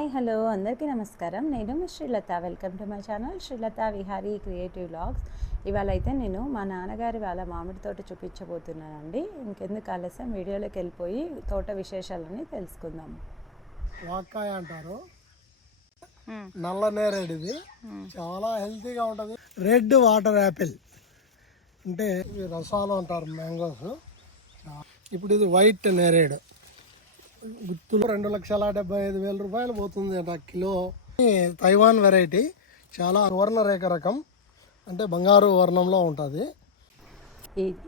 Hi hello అందరికీ నమస్కారం. నేను మీ Srilatha. Welcome to my channel Srilatha Vihari creative vlogs. ఇవాళ అయితే నేను మా నాన్నగారి వాళ్ళ మామిడి తోట చూపించబోతున్నానండి. ఇంకెందుకు ఆలస్యం, వీడియోలోకి వెళ్ళిపోయి తోట విశేషాలని తెలుసుకుందాం. వాక్కాయ అంటారు, నల్ల నేరేడు. ఇది చాలా హెల్తీగా ఉంటుంది. రెడ్ వాటర్ యాపిల్ అంటే ఇవి రసాలు అంటారు, మ్యాంగోస్. ఇప్పుడు ఇది వైట్ నేరేడు. గుత్తులు 2,75,000 రూపాయలు పోతుంది అంట కిలో. తైవాన్ వెరైటీ, చాలా సువర్ణరేఖ రకం, అంటే బంగారు వర్ణంలో ఉంటుంది.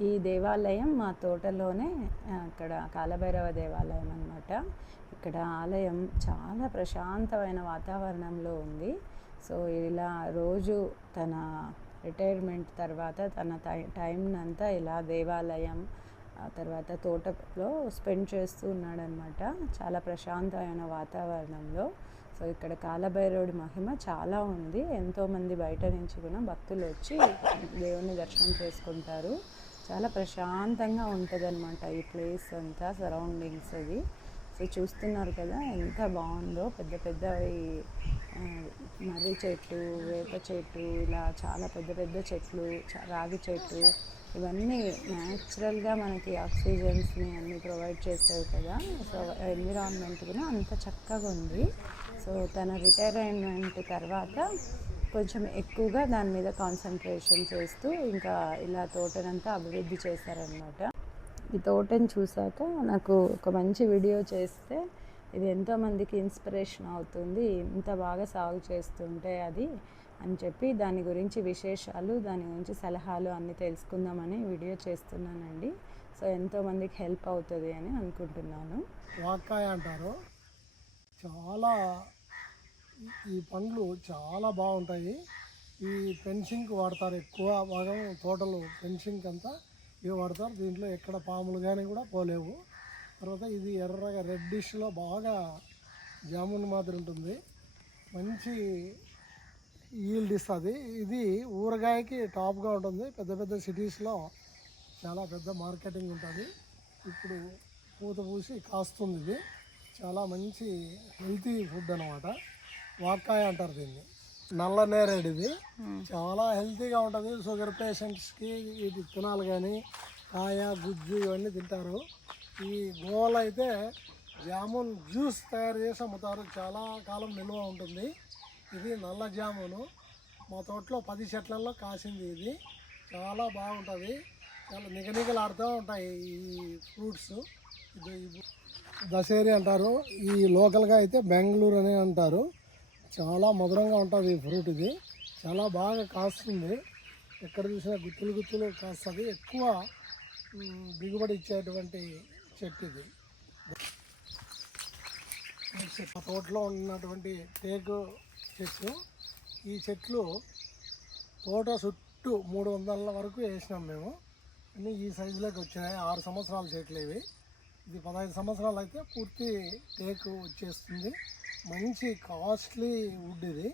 ఈ దేవాలయం మా తోటలోనే, అక్కడ కాలభైరవ దేవాలయం అన్నమాట. ఇక్కడ ఆలయం చాలా ప్రశాంతమైన వాతావరణంలో ఉంది. సో ఇలా రోజు తన రిటైర్మెంట్ తర్వాత తన టైంనంతా ఇలా దేవాలయం తర్వాత తోటలో స్పెండ్ చేస్తూ ఉన్నాడనమాట, చాలా ప్రశాంతమైన వాతావరణంలో. సో ఇక్కడ కాలభైరవుడి మహిమ చాలా ఉంది. ఎంతోమంది బయట నుంచి కూడా భక్తులు వచ్చి దేవుని దర్శనం చేసుకుంటారు. చాలా ప్రశాంతంగా ఉంటుంది అనమాట ఈ ప్లేస్ అంతా, సరౌండింగ్స్ అది. సో చూస్తున్నారు కదా ఎంత బాగుందో. పెద్ద పెద్దవి మర్రి చెట్టు, వేప చెట్టు, ఇలా చాలా పెద్ద పెద్ద చెట్లు, రాగి చెట్టు, ఇవన్నీ న్యాచురల్గా మనకి ఆక్సిజన్స్ని అన్నీ ప్రొవైడ్ చేస్తాయి కదా. సో ఎన్విరాన్మెంట్ కూడా అంత చక్కగా ఉంది. సో తన రిటైర్మెంట్ తర్వాత కొంచెం ఎక్కువగా దాని మీద కాన్సన్ట్రేషన్ చేస్తూ ఇంకా ఇలా తోటనంతా అభివృద్ధి చేశారనమాట. ఈ తోటను చూసాక నాకు ఒక మంచి వీడియో చేస్తే ఇది ఎంతోమందికి ఇన్స్పిరేషన్ అవుతుంది, ఇంత బాగా సాగు చేస్తుంటే అది అని చెప్పి దాని గురించి విశేషాలు, దాని గురించి సలహాలు అన్నీ తెలుసుకుందామని వీడియో చేస్తున్నానండి. సో ఎంతోమందికి హెల్ప్ అవుతుంది అని అనుకుంటున్నాను. వాక్కాయ అంటారు, చాలా ఈ పండ్లు చాలా బాగుంటాయి. ఈ ఫెన్సింగ్కి వాడతారు, ఎక్కువ భాగం తోటలు ఫెన్సింగ్ అంతా ఇవి వాడతారు. దీంట్లో ఎక్కడ పాములు కానీ కూడా పోలేవు. తర్వాత ఇది ఎర్రగా రెడ్డిష్లో బాగా జామున్ మాదిరి ఉంటుంది, మంచి ఈల్డ్ ఇస్తుంది. ఇది ఊరగాయకి టాప్గా ఉంటుంది. పెద్ద పెద్ద సిటీస్లో చాలా పెద్ద మార్కెటింగ్ ఉంటుంది. ఇప్పుడు పూత పూసి కాస్తుంది. ఇది చాలా మంచి హెల్తీ ఫుడ్ అనమాట. వాక్కాయ అంటారు దీన్ని. నల్ల నేరేడు ఇది చాలా హెల్తీగా ఉంటుంది. షుగర్ పేషెంట్స్కి ఇది తినాలి, కానీ కాయ గుజ్జు ఇవన్నీ తింటారు. ఈ గోవాలో అయితే జామున్ జ్యూస్ తయారు చేసి అమ్ముతారు, చాలా కాలం నిల్వ ఉంటుంది. ఇది నల్ల జామును మా తోటలో 10 చెట్లలో కాసింది. ఇది చాలా బాగుంటుంది, చాలా నిగనిగలాడుతూ ఉంటాయి ఈ ఫ్రూట్స్. ఇది దశేరి అంటారు, ఈ లోకల్గా అయితే బెంగళూరు అని అంటారు. చాలా మధురంగా ఉంటుంది ఈ ఫ్రూట్. ఇది చాలా బాగా కాస్తుంది, ఎక్కడ చూసినా గుత్తులు గుత్తులు కాస్తుంది. ఎక్కువ దిగుబడి ఇచ్చేటువంటి చెట్టు ఇది. మా తోటలో ఉన్నటువంటి టేకు చెట్లు, ఈ చెట్లు తోట చుట్టూ 300 వరకు వేసినాం మేము. అన్నీ ఈ సైజులోకి వచ్చినాయి. 6 సంవత్సరాల చెట్లు ఇవి. ఇది 15 సంవత్సరాలు అయితే పూర్తి టేకు వచ్చేస్తుంది. మంచి కాస్ట్లీ వుడ్ ఇది.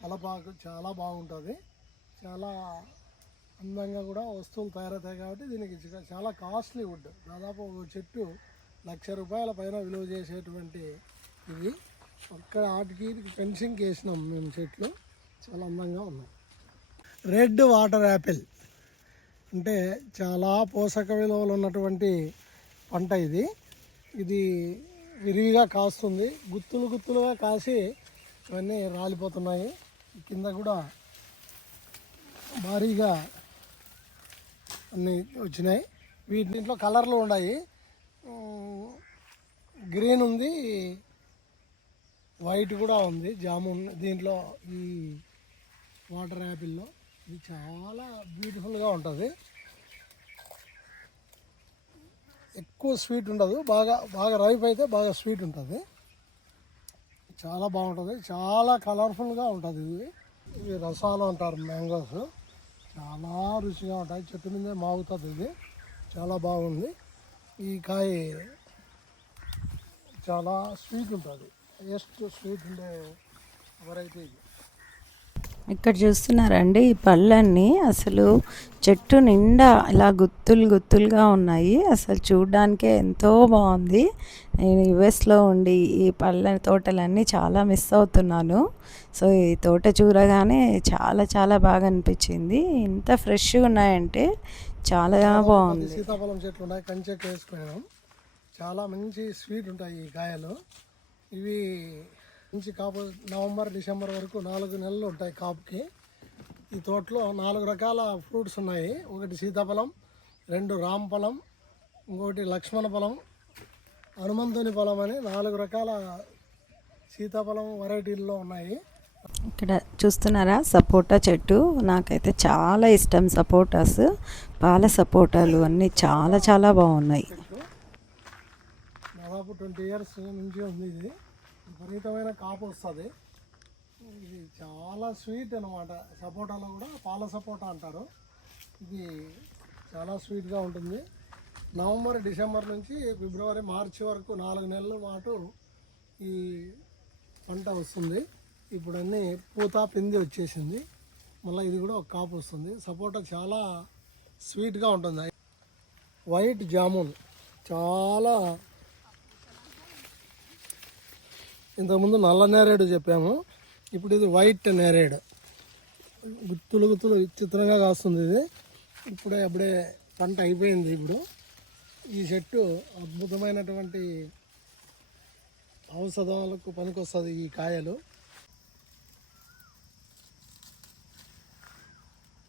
తలపాకు చాలా బాగుంటుంది, చాలా అందంగా కూడా వస్తువులు తయారవుతాయి కాబట్టి దీనికి చాలా కాస్ట్లీ వుడ్. దాదాపు ఒక చెట్టు 1,00,000 రూపాయల పైన విలువ చేసేటువంటి ఇది. అక్కడ వాటికి ఫెన్సింగ్ వేసినాం మేము. చెట్లు చాలా అందంగా ఉన్నాయి. రెడ్ వాటర్ యాపిల్ అంటే చాలా పోషక విలువలు ఉన్నటువంటి పంట ఇది. ఇది విరివిగా కాస్తుంది, గుత్తులు గుత్తులుగా కాసి ఇవన్నీ రాలిపోతున్నాయి. కింద కూడా భారీగా అన్నీ వచ్చినాయి. వీటిలో కలర్లు ఉన్నాయి, గ్రీన్ ఉంది, వైట్ కూడా ఉంది జామున్ దీంట్లో. ఈ వాటర్ యాపిల్లో ఇది చాలా బ్యూటిఫుల్గా ఉంటుంది. ఎక్కువ స్వీట్ ఉండదు, బాగా బాగా రైప్ అయితే బాగా స్వీట్ ఉంటుంది. చాలా బాగుంటుంది, చాలా కలర్ఫుల్గా ఉంటుంది. ఇవి రసాలు అంటారు, మ్యాంగోస్. చాలా రుచిగా ఉంటాయి, చెట్టు మీదే మాగుతుంది. ఇది చాలా బాగుంది. ఈ కాయ చాలా స్వీట్ ఉంటుంది, టేస్ట్ స్వీట్ ఉండే వెరైటీ ఇది. ఇక్కడ చూస్తున్నారండి ఈ పళ్ళన్నీ అసలు చెట్టు నిండా ఇలా గుత్తులు గుత్తులుగా ఉన్నాయి. అసలు చూడ్డానికే ఎంతో బాగుంది. నేను యుఎస్లో ఉండి ఈ పళ్ళ తోటలన్నీ చాలా మిస్ అవుతున్నాను. సో ఈ తోట చూడగానే చాలా చాలా బాగా అనిపించింది. ఇంత ఫ్రెష్గా ఉన్నాయంటే చాలా బాగుంది. సీతాఫలం చెట్లు ఉన్నాయి, కంచెకి వేసుకున్నాం. చాలా మంచి స్వీట్ ఉంటాయి ఈ కాయలు. ఇవి మంచి కాపు నవంబర్ డిసెంబర్ వరకు 4 నెలలు ఉంటాయి కాపుకి. ఈ తోటలో 4 రకాల ఫ్రూట్స్ ఉన్నాయి. ఒకటి సీతాఫలం, 2 రామఫలం, ఇంకోటి లక్ష్మణ ఫలం, హనుమంతుని ఫలం అని 4 రకాల సీతాఫలం వెరైటీల్లో ఉన్నాయి. ఇక్కడ చూస్తున్నారా సపోటా చెట్టు. నాకైతే చాలా ఇష్టం సపోటాస్. పాల సపోటాలు అన్నీ చాలా చాలా బాగున్నాయి. దాదాపు 20 ఇయర్స్ నుంచి ఉంది. ఇది విపరీతమైన కాపు వస్తుంది. ఇది చాలా స్వీట్ అనమాట. సపోటాలో కూడా పాల సపోటా అంటారు. ఇది చాలా స్వీట్గా ఉంటుంది. నవంబర్ డిసెంబర్ నుంచి ఫిబ్రవరి మార్చి వరకు 4 నెలల పాటు ఈ పంట వస్తుంది. ఇప్పుడు అన్నీ పూత పిండి వచ్చేసింది. మళ్ళీ ఇది కూడా ఒక కాపు వస్తుంది. సపోటా చాలా స్వీట్గా ఉంటుంది. వైట్ జామున్ చాలా, ఇంతకుముందు నల్ల నేరేడు చెప్పాము, ఇప్పుడు ఇది వైట్ నేరేడు. గుత్తులు గుత్తులు విచిత్రంగా కాస్తుంది. ఇది అప్పుడే పంట అయిపోయింది. ఇప్పుడు ఈ చెట్టు అద్భుతమైనటువంటి ఔషధాలకు పనికొస్తుంది. ఈ కాయలు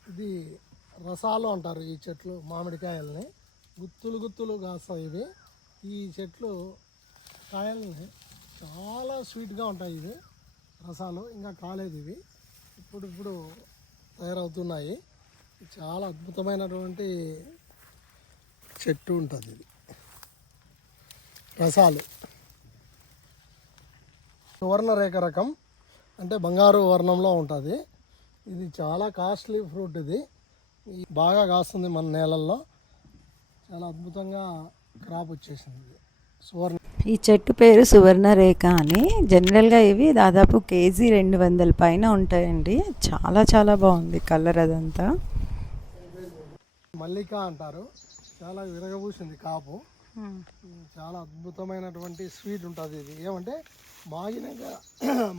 ఇది రసాలు అంటారు. ఈ చెట్లు మామిడికాయలని గుత్తులు గుత్తులు కాస్తాయి ఇవి. ఈ చెట్లు కాయల్ని చాలా స్వీట్గా ఉంటాయి. ఇది రసాలు ఇంకా కాలేదు. ఇవి ఇప్పుడు తయారవుతున్నాయి. చాలా అద్భుతమైనటువంటి చెట్టు ఉంటుంది. ఇది రసాలు సువర్ణరేఖ రకం అంటే బంగారు వర్ణంలో ఉంటుంది. ఇది చాలా కాస్ట్లీ ఫ్రూట్. ఇది బాగా కాస్తుంది మన నేలల్లో. చాలా అద్భుతంగా క్రాప్ వచ్చేసింది. సువర్ణ ఈ చెట్టు పేరు సువర్ణరేఖ అని. జనరల్గా ఇవి దాదాపు కేజీ 200 పైన ఉంటాయండి. చాలా చాలా బాగుంది కలర్ అదంతా. మల్లిక అంటారు. చాలా విరగబూసింది కాపు. చాలా అద్భుతమైనటువంటి స్వీట్ ఉంటుంది. ఇది ఏమంటే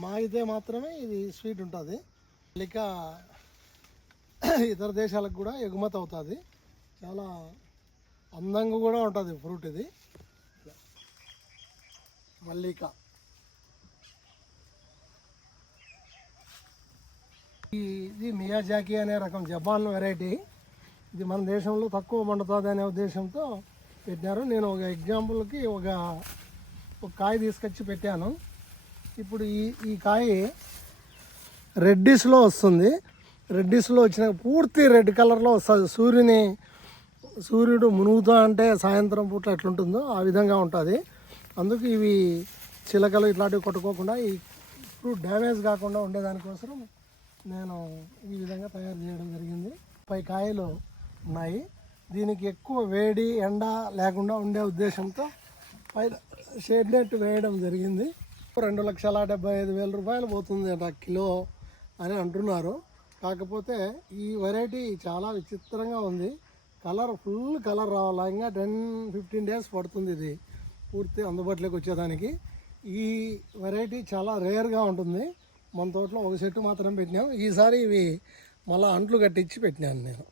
మాగితే మాత్రమే ఇది స్వీట్ ఉంటుంది. మల్లిక ఇతర దేశాలకు కూడా ఎగుమతి అవుతుంది. చాలా అందంగా కూడా ఉంటుంది ఫ్రూట్. ఇది మల్లిక. ఇది మియాజాకి అనే రకం జపాన్ వెరైటీ. ఇది మన దేశంలో తక్కువ పండుతుంది అనే ఉద్దేశంతో పెట్టినారు. నేను ఒక ఎగ్జాంపుల్కి ఒక కాయ తీసుకొచ్చి పెట్టాను. ఇప్పుడు ఈ కాయ రెడ్డిష్లో వస్తుంది. రెడ్డిష్లో వచ్చిన పూర్తి రెడ్ కలర్లో వస్తుంది. సూర్యుడు మునుగుతా అంటే సాయంత్రం పూట ఎట్లుంటుందో ఆ విధంగా ఉంటుంది. అందుకు ఇవి చిలకలు ఇట్లాంటివి కొట్టుకోకుండా ఈ ఫ్రూట్ డ్యామేజ్ కాకుండా ఉండేదానికోసం నేను ఈ విధంగా తయారు చేయడం జరిగింది. 5 కాయలు ఉన్నాయి. దీనికి ఎక్కువ వేడి ఎండ లేకుండా ఉండే ఉద్దేశంతో పైన షేడ్ నెట్ వేయడం జరిగింది. 2,75,000 రూపాయలు పోతుంది అట కిలో అని అంటున్నారు. కాకపోతే ఈ వెరైటీ చాలా విచిత్రంగా ఉంది. ఫుల్ కలర్ రావాలా ఇంకా 10-15 డేస్ పడుతుంది ఇది పూర్తి అందుబాటులోకి వచ్చేదానికి. ఈ వెరైటీ చాలా రేర్గా ఉంటుంది. మన తోటలో ఒక చెట్టు మాత్రం పెట్టినాం. ఈసారి ఇవి మళ్ళీ అంట్లు కట్టించి పెట్టినాను నేను.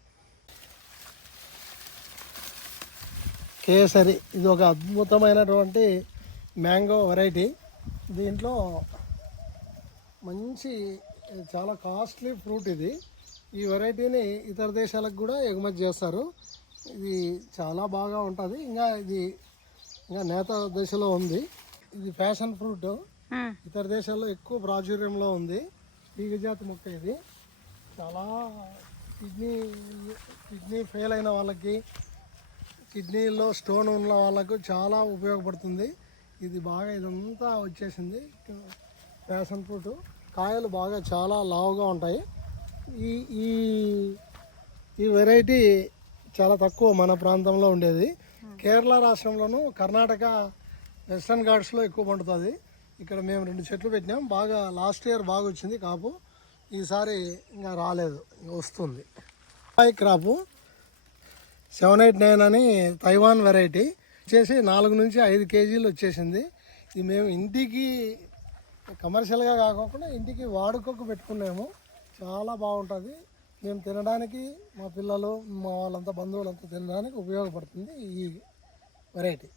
కేసరి ఇది ఒక అద్భుతమైనటువంటి మ్యాంగో వెరైటీ. దీంట్లో మంచి చాలా కాస్ట్లీ ఫ్రూట్ ఇది. ఈ వెరైటీని ఇతర దేశాలకు కూడా ఎగుమతి చేస్తారు. ఇది చాలా బాగా ఉంటుంది. ఇంకా నేత దశలో ఉంది. ఇది ఫ్యాషన్ ఫ్రూట్. ఇతర దేశాల్లో ఎక్కువ ప్రాచుర్యంలో ఉంది. తీగజాతి మొక్క ఇది. చాలా కిడ్నీ ఫెయిల్ అయిన వాళ్ళకి, కిడ్నీలో స్టోన్ ఉన్న వాళ్ళకు చాలా ఉపయోగపడుతుంది. ఇది బాగా ఇదంతా వచ్చేసింది. ప్యాషన్ ఫ్రూట్ కాయలు బాగా చాలా లావుగా ఉంటాయి. ఈ వెరైటీ చాలా తక్కువ మన ప్రాంతంలో ఉండేది. కేరళ రాష్ట్రంలోను కర్ణాటక వెస్టర్న్ ఘాట్స్లో ఎక్కువ పండుతుంది. ఇక్కడ మేము 2 చెట్లు పెట్టినాం. లాస్ట్ ఇయర్ బాగా వచ్చింది కాపు. ఈసారి ఇంకా రాలేదు, ఇంకా వస్తుంది. క్రాపు 789 అని తైవాన్ వెరైటీ వచ్చేసి 4 నుంచి 5 కేజీలు వచ్చేసింది. ఇది మేము ఇంటికి కమర్షియల్గా కాకుండా ఇంటికి వాడుకోకు పెట్టుకున్నాము. చాలా బాగుంటుంది. మేము తినడానికి, మా పిల్లలు, మా వాళ్ళంతా బంధువులంతా తినడానికి ఉపయోగపడుతుంది ఈ వెరైటీ.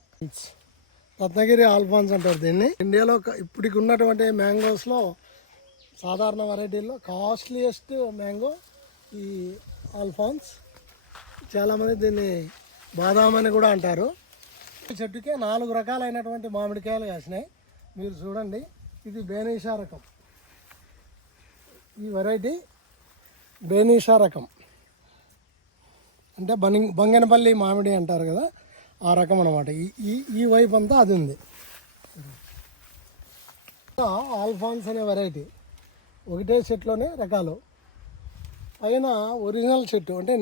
రత్నగిరి ఆల్ఫాన్స్ అంటారు దీన్ని. ఇండియాలో ఇప్పటికి ఉన్నటువంటి మ్యాంగోస్లో సాధారణ వెరైటీల్లో కాస్ట్లీయెస్ట్ మ్యాంగో ఈ ఆల్ఫాన్స్. చాలామంది దీన్ని బాదాం అని కూడా అంటారు. ఈ చెట్టుకే 4 రకాలైనటువంటి మామిడికాయలు కాసినాయి. మీరు చూడండి, ఇది బేనీషా రకం. ఈ వెరైటీ బేనీషా రకం అంటే బంగనపల్లి మామిడి అంటారు కదా, ఆ రకం అనమాట. ఈ వైపు అంతా అది ఉంది. ఆల్ఫాన్స్ అనే వెరైటీ ఒకటే చెట్లోనే రకాలు. పైన ఒరిజినల్ చెట్టు అంటే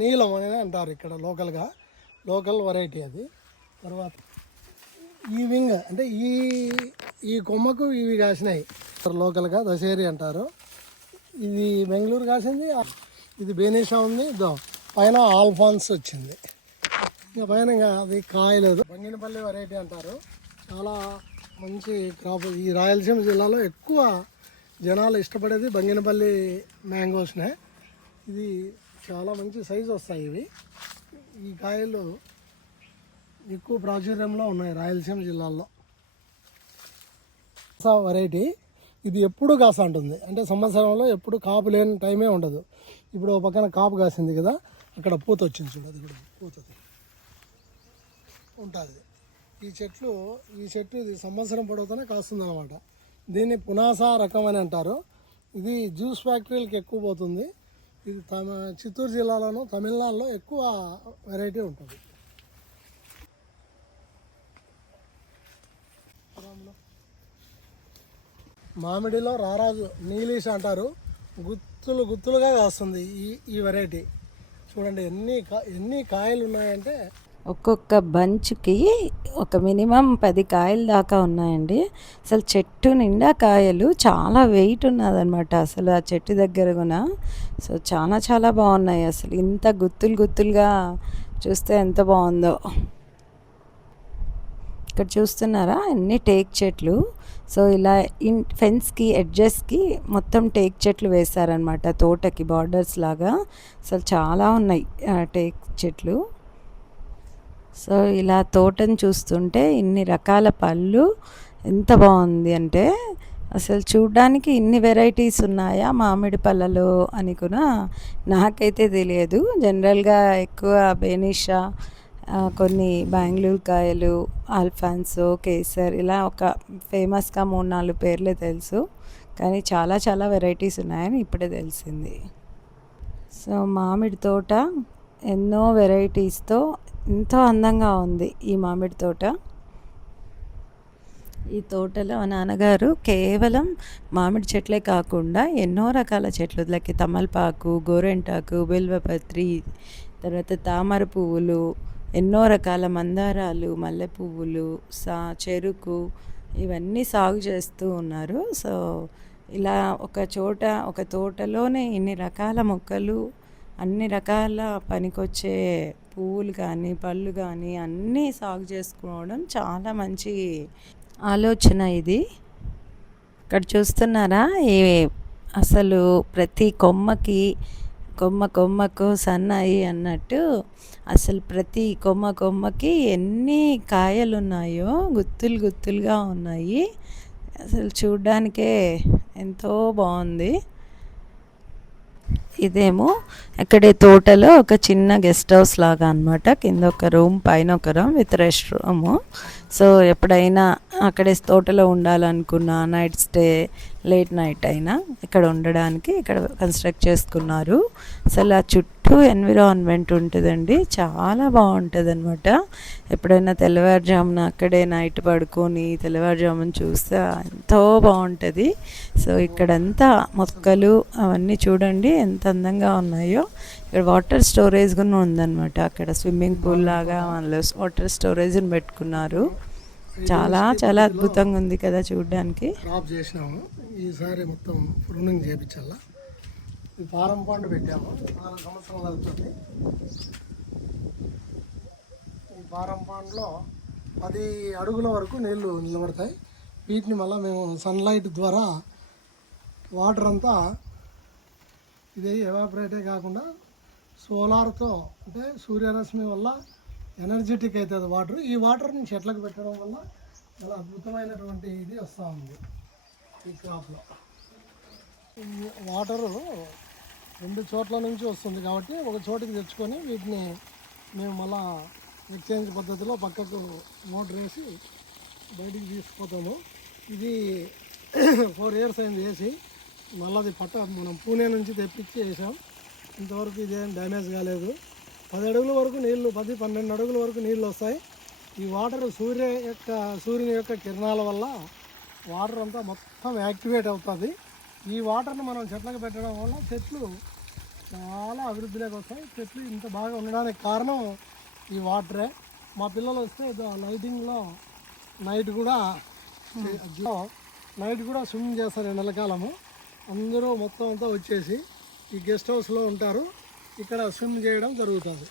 నీలం అనేది అంటారు ఇక్కడ లోకల్ వెరైటీ అది. తర్వాత ఈ వింగ్ అంటే ఈ కొమ్మకు ఇవి కాసినాయి, లోకల్గా దశేరి అంటారు. ఇది బెంగళూరు కాసింది. ఇది బేనీషా ఉంది. పైన ఆల్ఫాన్స్ వచ్చింది. ఇంకా పైన ఇంకా అది కాయలేదు. బంగినపల్లి వెరైటీ అంటారు. చాలా మంచి క్రాప్. ఈ రాయలసీమ జిల్లాలో ఎక్కువ జనాలు ఇష్టపడేది బంగినపల్లి మ్యాంగోస్నే. ఇది చాలా మంచి సైజు వస్తాయి ఇవి. ఈ కాయలు ఎక్కువ ప్రాచుర్యంలో ఉన్నాయి రాయలసీమ జిల్లాలో. వెరైటీ ఇది ఎప్పుడు కాస ఉంటుంది, అంటే సంవత్సరంలో ఎప్పుడు కాపు లేని టైమే ఉండదు. ఇప్పుడు ఒక పక్కన కాపు కాసింది కదా, అక్కడ పూత వచ్చింది చూడు, అది కూడా పూతది ఉంటుంది. ఈ చెట్టు ఇది సంవత్సరం పొడవుతూనే కాస్తుంది అనమాట. దీన్ని పునాస రకం అని అంటారు. ఇది జ్యూస్ ఫ్యాక్టరీలకు ఎక్కువ పోతుంది. ఇది చిత్తూరు జిల్లాలోను తమిళనాడులో ఎక్కువ వెరైటీ ఉంటుంది. మామిడిలో రారాజు నీలీష్ అంటారు. గుత్తులుగా కాస్తుంది ఈ వెరైటీ. చూడండి ఎన్ని కాయలు ఉన్నాయంటే ఒక్కొక్క బంచ్కి ఒక మినిమం 10 కాయలు దాకా ఉన్నాయండి. అసలు చెట్టు నిండా కాయలు, చాలా వెయిట్ ఉన్నదనమాట అసలు ఆ చెట్టు దగ్గర కూడా. సో చాలా బాగున్నాయి. అసలు ఇంత గుత్తులుగా చూస్తే ఎంత బాగుందో. ఇక్కడ చూస్తున్నారా ఎన్ని టేక్ చెట్లు. సో ఇలా ఫెన్స్కి ఎడ్జెస్కి మొత్తం టేక్ చెట్లు వేశారనమాట, తోటకి బార్డర్స్ లాగా. అసలు చాలా ఉన్నాయి టేక్ చెట్లు. సో ఇలా తోటను చూస్తుంటే ఇన్ని రకాల పళ్ళు ఎంత బాగుంది అంటే, అసలు చూడ్డానికి ఇన్ని వెరైటీస్ ఉన్నాయా మామిడి పళ్ళలో అని కూడా నాకైతే తెలియదు. జనరల్గా ఎక్కువ బేనిషా, కొన్ని బెంగళూరు కాయలు, ఆల్ఫాన్సో, కేసర్ ఇలా ఒక ఫేమస్గా 3-4 పేర్లే తెలుసు. కానీ చాలా వెరైటీస్ ఉన్నాయని ఇప్పుడే తెలిసింది. సో మామిడి తోట ఎన్నో వెరైటీస్తో ఎంతో అందంగా ఉంది ఈ మామిడి తోట. ఈ తోటలో నాన్నగారు కేవలం మామిడి చెట్లే కాకుండా ఎన్నో రకాల చెట్లు, లైక్ తమలపాకు, గోరెంటాకు, బిల్వపత్రి, తర్వాత తామర పువ్వులు, ఎన్నో రకాల మందారాలు, మల్లె పువ్వులు, చెరుకు, ఇవన్నీ సాగు చేస్తూ ఉన్నారు. సో ఇలా ఒక తోటలోనే ఇన్ని రకాల మొక్కలు, అన్ని రకాల పనికొచ్చే పువ్వులు కానీ పళ్ళు కానీ అన్నీ సాగు చేసుకోవడం చాలా మంచి ఆలోచన ఇది. ఇక్కడ చూస్తున్నారా, అసలు ప్రతి కొమ్మకు సన్నాయి అన్నట్టు అసలు ప్రతి కొమ్మకి ఎన్ని కాయలు ఉన్నాయో గుత్తులుగా ఉన్నాయి. అసలు చూడ్డానికే ఎంతో బాగుంది. ఇదేమో అక్కడే తోటలో ఒక చిన్న గెస్ట్ హౌస్ లాగా అనమాట. కింద ఒక రూమ్, పైన ఒక room with rest room. So ఎప్పుడైనా అక్కడే తోటలో ఉండాలనుకున్నా, నైట్ స్టే, లేట్ నైట్ అయినా ఇక్కడ ఉండడానికి ఇక్కడ కన్స్ట్రక్ట్ చేసుకున్నారు. అసలు ఆ చుట్టూ ఎన్విరాన్మెంట్ ఉంటుందండి, చాలా బాగుంటుంది అనమాట. ఎప్పుడైనా తెల్లవారుజామున అక్కడే నైట్ పడుకొని తెల్లవారుజామున చూస్తే ఎంతో బాగుంటుంది. సో ఇక్కడంతా మొక్కలు అవన్నీ చూడండి ఎంత అందంగా ఉన్నాయో. ఇక్కడ వాటర్ స్టోరేజ్ కూడా ఉందన్నమాట. అక్కడ స్విమ్మింగ్ పూల్ లాగా వాళ్ళు వాటర్ స్టోరేజ్ని పెట్టుకున్నారు. చాలా అద్భుతంగా ఉంది కదా చూడడానికి. క్రాప్ చేసినాము, ఈసారి మొత్తం ప్రూనింగ్ చేయించాలా. ఈ పారం పండు పెట్టాము, 4 సంవత్సరాలు అవుతుంది. ఈ పారం పండులో 10 అడుగుల వరకు నీళ్లు నిలబడతాయి. వీటిని మళ్ళీ మేము సన్లైట్ ద్వారా వాటర్ అంతా ఇది ఎవాపరేటే కాకుండా సోలార్తో అంటే సూర్యరశ్మి వల్ల ఎనర్జెటిక్ అవుతుంది వాటర్. ఈ వాటర్ని చెట్లకు పెట్టడం వల్ల చాలా అద్భుతమైనటువంటి ఇది వస్తూ ఉంది ఈ క్రాప్లో. ఈ వాటరు 2 చోట్ల నుంచి వస్తుంది కాబట్టి ఒక చోటికి తెచ్చుకొని వీటిని మేము మళ్ళా ఎక్స్చేంజ్ పద్ధతిలో పక్కకు మోటర్ వేసి బయటికి తీసుకుపోతాము. ఇది 4 years అయింది వేసి. మళ్ళీ మనం పూణే నుంచి తెప్పించి వేసాం. ఇంతవరకు ఇదేం డ్యామేజ్ కాలేదు. 10 అడుగుల వరకు నీళ్ళు, 10-12 అడుగుల వరకు నీళ్ళు వస్తాయి. ఈ వాటర్ సూర్యుని యొక్క కిరణాల వల్ల వాటర్ అంతా మొత్తం యాక్టివేట్ అవుతుంది. ఈ వాటర్ని మనం చెట్లకు పెట్టడం వల్ల చెట్లు చాలా అభివృద్ధిలోకి వస్తాయి. చెట్లు ఇంత బాగా ఉండడానికి కారణం ఈ వాటరే. మా పిల్లలు వస్తే లైటింగ్లో నైట్ కూడా స్విమ్ చేస్తారు. ఎండలకాలము అందరూ మొత్తం అంతా వచ్చేసి ఈ గెస్ట్ హౌస్లో ఉంటారు. ఇక్కడ స్విమ్ చేయడం జరుగుతుంది.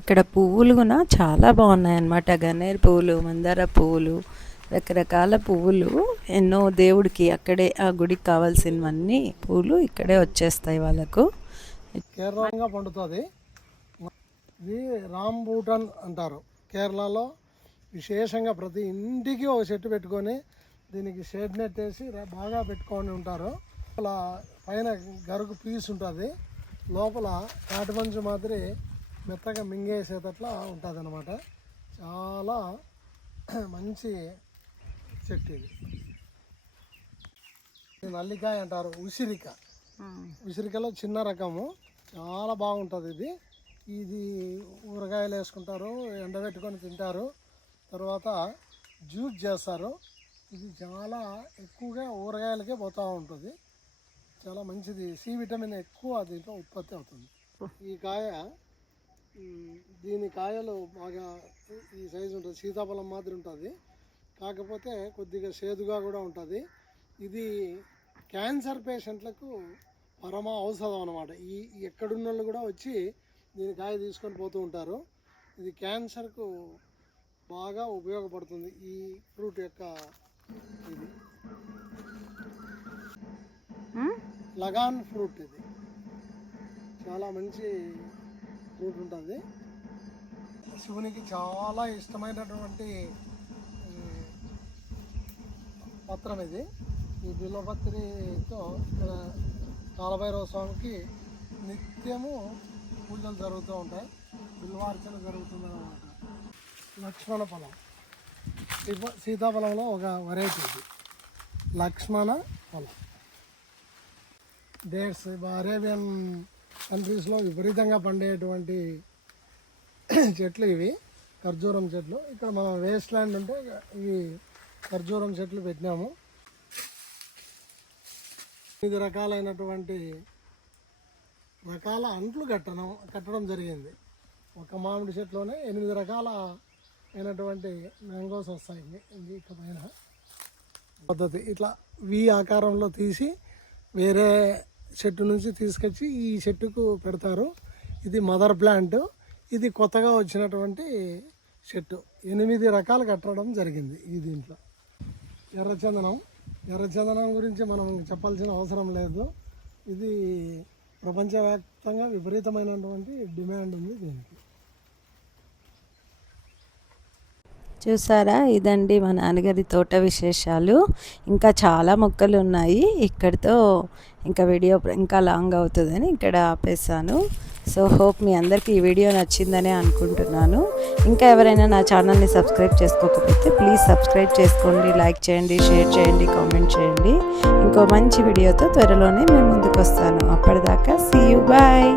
ఇక్కడ పువ్వులు కూడా చాలా బాగున్నాయి అన్నమాట. గన్నేరు పువ్వులు, మందార పువ్వులు, రకరకాల పువ్వులు ఎన్నో దేవుడికి అక్కడే ఆ గుడికి కావాల్సినవన్నీ పువ్వులు ఇక్కడే వచ్చేస్తాయి వాళ్ళకు. కేరళంగా పండుతుంది. ఇది రాంబూటన్ అంటారు. కేరళలో విశేషంగా ప్రతి ఇంటికి ఒక చెట్టు పెట్టుకొని దీనికి షేడ్ నెట్ వేసి బాగా పెట్టుకొని ఉంటారు. లోపల పైన గరుకు పీస్ ఉంటుంది, లోపల కాటుమంచు మాదిరి మెత్తగా మింగేసేటట్లా ఉంటుంది అన్నమాట. చాలా మంచి చెట్టు ఇది. నల్లికాయ అంటారు. ఉసిరికలో చిన్న రకము, చాలా బాగుంటుంది. ఇది ఊరగాయలు వేసుకుంటారు, ఎండబెట్టుకొని తింటారు, తర్వాత జ్యూస్ చేస్తారు. ఇది చాలా ఎక్కువగా ఊరగాయలకే పోతూ ఉంటుంది. చాలా మంచిది. సి విటమిన్ ఎక్కువ దీంట్లో ఉత్పత్తి అవుతుంది. ఈ కాయ, దీని కాయలు బాగా ఈ సైజు ఉంటుంది, సీతాఫలం మాదిరి ఉంటుంది, కాకపోతే కొద్దిగా చేదుగా కూడా ఉంటుంది. ఇది క్యాన్సర్ పేషెంట్లకు పరమ ఔషధం అన్నమాట. ఈ ఎక్కడున్న వాళ్ళు కూడా వచ్చి దీని కాయ తీసుకొని పోతూ ఉంటారు. ఇది క్యాన్సర్కు బాగా ఉపయోగపడుతుంది ఈ ఫ్రూట్ యొక్క. ఇది లగాన్ ఫ్రూట్. ఇది చాలా మంచి ఫ్రూట్ ఉంటుంది. శివునికి చాలా ఇష్టమైనటువంటి పత్రం ఇది. ఈ బిల్వపత్రితో ఇక్కడ కాలభైరవ స్వామికి నిత్యము పూజలు జరుగుతూ ఉంటాయి, బిల్వార్చన జరుగుతుంది అన్నమాట. లక్ష్మణ ఫలం, సీతాఫలంలో ఒక వెరైటీ ఇది లక్ష్మణ ఫలం. డేట్స్ అరేబియన్ కంట్రీస్లో విపరీతంగా పండేటువంటి చెట్లు ఇవి, ఖర్జూరం చెట్లు. ఇక్కడ మనం వేస్ట్ ల్యాండ్ ఉంటే ఇవి ఖర్జూరం చెట్లు పెట్టినాము. 8 రకాలైనటువంటి అంట్లు కట్టడం జరిగింది. ఒక మామిడి చెట్లోనే 8 రకాల అయినటువంటి మ్యాంగోస్ వస్తాయి. ఇక పైన పద్ధతి ఇట్లా వి ఆకారంలో తీసి వేరే చెట్టు నుంచి తీసుకొచ్చి ఈ చెట్టుకు పెడతారు. ఇది మదర్ ప్లాంట్. ఇది కొత్తగా వచ్చినటువంటి చెట్టు. 8 రకాలు కట్టడం జరిగింది ఈ దీంట్లో. ఎర్రచందనం గురించి మనం చెప్పాల్సిన అవసరం లేదు. ఇది ప్రపంచవ్యాప్తంగా విపరీతమైనటువంటి డిమాండ్ ఉంది దీనికి. చూసారా, ఇదండి మా నాన్నగారి తోట విశేషాలు. ఇంకా చాలా మొక్కలు ఉన్నాయి. ఇక్కడితో ఇంకా వీడియో ఇంకా లాంగ్ అవుతుందని ఇక్కడ ఆపేసాను. సో హోప్ మీ అందరికీ ఈ వీడియో నచ్చిందనే అనుకుంటున్నాను. ఇంకా ఎవరైనా నా ఛానల్ని సబ్స్క్రైబ్ చేసుకోకపోతే ప్లీజ్ సబ్స్క్రైబ్ చేసుకోండి, లైక్ చేయండి, షేర్ చేయండి, కామెంట్ చేయండి. ఇంకో మంచి వీడియోతో త్వరలోనే మేము ముందుకు వస్తాను. అప్పటిదాకా సీ యూ, బాయ్.